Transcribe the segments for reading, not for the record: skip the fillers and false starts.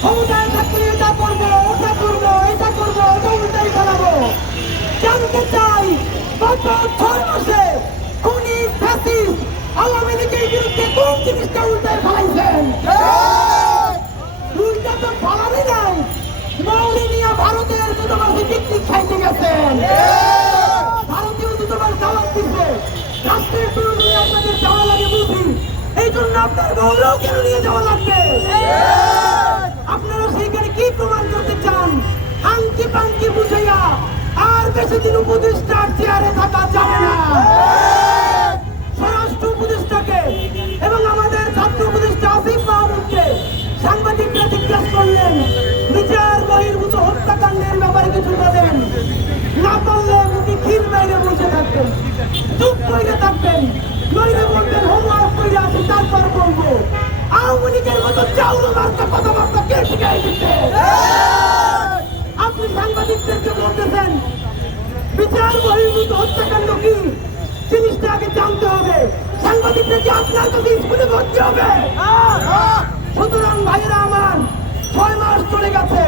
ক্ষমতায় থাকলে এটা করবো, ওটা করবো, এটা করবো, ওটা উল্টাই ফেলাবো। জানতে চাই গত 6 মাসে খুনি ফ্যাসিস্ট আওয়ামী লীগের বিরুদ্ধে কোন জিনিসটা উল্টাই ফেলাইছেন? উল্টা তো ফলানি নাই, মৌরি নিয়ে ভারতের দূতাবাসে পিকনিক খাইতে গেছেন। ভারতীয় দূতাবাস দাওয়াত দিচ্ছে, রাষ্ট্রের বিরুদ্ধে আপনাদের যাওয়া লাগে বুঝি, এই জন্য আপনার বউরাও কেন নিয়ে যাওয়া লাগবে? আপনারা সেইখানে কি প্রমাণ করতে চান? আংকি পাঙ্কি বুঝাইয়া আর বেশি দিন উপদেষ্টার চেয়ারে থাকা যাবে না। স্বরাষ্ট্র উপদেষ্টাকে এবং আমাদের ছাত্র উপদেষ্টা আসিফ মাহমুদকে সাংবাদিকরা জিজ্ঞাসা করলেন, বিচার বহির্ভূত হত্যাকাণ্ডের ব্যাপারে কিছু বলেন। না বললে মুখে ক্ষীর বাইরে বসে থাকবেন, চুপ করে থাকবেন, নইলে বলবেন হোমওয়ার্ক করে আসি তারপর বলবো। আওয়ামী লীগের মতো চাউল মার্কা কথাবার্তা কে শিখাই দিচ্ছে? আপনি সাংবাদিকদেরকে বলতেছেন বিচার বহির্ভূত হত্যাকাণ্ড কি, জিনিসটা আগে জানতে হবে। সাংবাদিকদেরকে আপনার কাছে স্কুলে ভর্তি হবে। সুতরাং ভাইয়েরা আমার, 6 মাস চলে গেছে,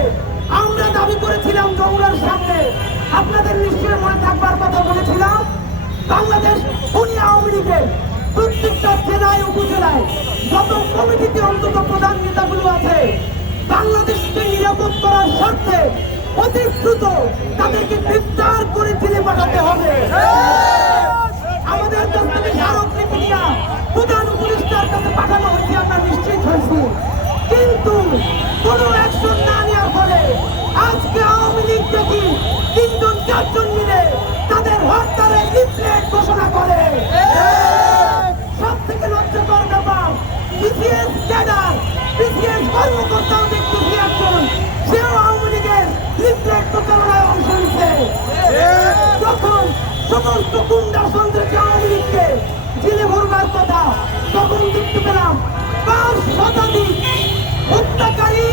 আমরা দাবি করেছিলাম যমুনার সামনে, আপনাদের নিশ্চয়ই মনে থাকবার কথা বলেছিলাম, বাংলাদেশ খুনি আওয়ামী লীগের প্রত্যেকটা জেলায় উপজেলায় যত কমিটিতে অন্তত প্রধান নেতাগুলো আছে, বাংলাদেশকে নিরাপদ করার স্বার্থে অতি দ্রুত তাদেরকে গ্রেফতার করে জেলে পাঠাতে হবে। আমাদের কাছ থেকে স্মারকলিপি নিয়ে প্রধান উপদেষ্টার কাছে পাঠানো হয়েছে, আমরা নিশ্চিত হয়েছি, কিন্তু কোনো অ্যাকশন না নেওয়ার ফলে আজকে আওয়ামী লীগ দেখি 3-4 মিলে তাদের হরতালের লিফলেট ঘোষণা করে। সব থেকে লজ্জাকর ব্যাপার, বিসিএস ক্যাডার, বিসিএস কর্মকর্তাও দেখতেছি একজন, সেও আওয়ামী লীগের লিফলেট প্রচারণায় অংশ নিচ্ছে। যখন সমস্ত গুন্ডা সন্ত্রাসী আওয়ামী লীগকে জেলে ভরবার কথা, তখন দেখতে পেলাম 5 শতাধিক হত্যাকারী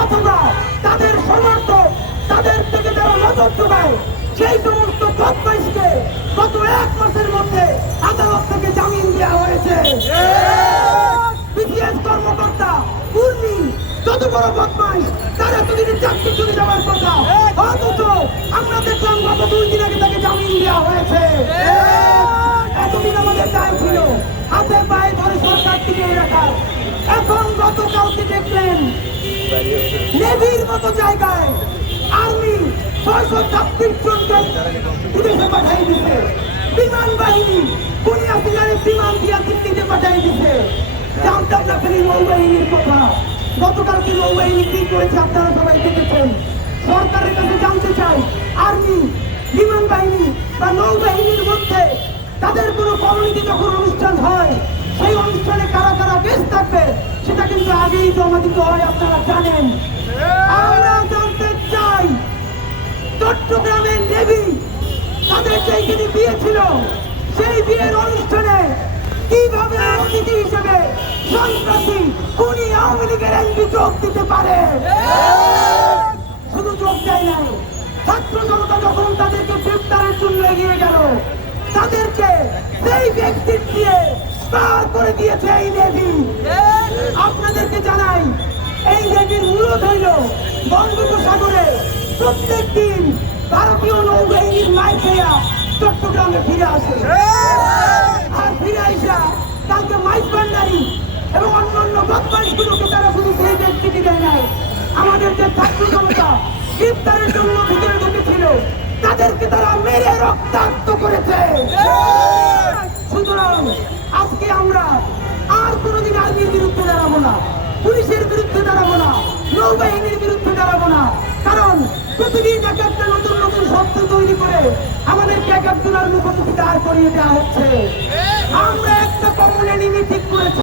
অথবা তাদের সমর্থক, তাদের থেকে যারা নজর যোগায়, সেই সমস্ত বদমাইশকে গত 1 মাসের মধ্যে আদালত থেকে জামিন দেওয়া হয়েছে। বিসিএস কর্মকর্তা উর্মি যত বড় বদমাইশ, তার এতদিনে চাকরি চলে যাওয়ার কথা, অথচ আমরা দেখলাম গত 2 দিন আগে তাকে জামিন দেওয়া হয়েছে। এতদিন আমাদের দায় ছিল হাতে পায়ে ধরে সরকার টিকে রাখার, এখন গতকালকে দেখলেন নেভির মতো জায়গায় আর্মি 626 জনকে বিদেশে পাঠিয়ে দিচ্ছে, বিমান বাহিনী খুনি হাসিনারে বিমান দিয়া দিল্লিতে পাঠিয়ে দিচ্ছে। জানতাম না খালি নৌবাহিনীর কথা, গতকালকে নৌবাহিনী কি করেছে আপনারা সবাই দেখেছেন। সরকারের কাছে জানতে চাই, আর্মি, বিমান বাহিনী বা নৌবাহিনীর মধ্যে তাদের কোনো কমিউনিটি যখন অনুষ্ঠান হয়, সেই অনুষ্ঠানে কারা কারা বেশ থাকবে সেটা কিন্তু আগেই জমা দিতে হয়, আপনারা জানেন। আমরা জানতে চাই চট্টগ্রামের নেভি তাদের যেখানে বিয়ে ছিল, সেই বিয়ের অনুষ্ঠানে কিভাবে অতিথি হিসেবে সন্ত্রাসী খুনি আওয়ামী লীগের এমপি যোগ দিতে পারে? শুধু যোগ দেয় নাই, ছাত্র জনতা যখন তাদেরকে গ্রেফতারের জন্য এগিয়ে গেল, তাদেরকে সেই ব্যক্তি দিয়ে পার করে দিয়েছে এই নেভি। আপনাদেরকে জানাই, এই নেভির মূলত হইল বঙ্গোপসাগরে প্রত্যেক দিন ভারতীয় নৌবাহিনীর মাই খেয়া চট্টগ্রামে ফিরে আসে, আর ফিরে আসা কালকে মাইক ভান্ডারি এবং অন্যান্য বদমাইশগুলোকে তারা শুধু সেই ব্যক্তিটি দেয় নাই, আমাদের যে ছাত্র জনতা গ্রেফতারের জন্য ভিতরে ঢুকেছিল তাদেরকে তারা মেরে রক্তাক্ত করেছে। সুতরাং আজকে আমরা আর কোনোদিন আর্মির বিরুদ্ধে দাঁড়াবো না, পুলিশের বিরুদ্ধে দাঁড়াবো না, নৌবাহিনীর বিরুদ্ধে দাঁড়াবো না, কারণ প্রতিদিন এক একটা নতুন নতুন শব্দ তৈরি করে আমাদেরকে এক একজনের মুখোমুখি দাঁড় করিয়ে দেওয়া হচ্ছে। আমরা একটা কমন এনিমি ঠিক করেছি।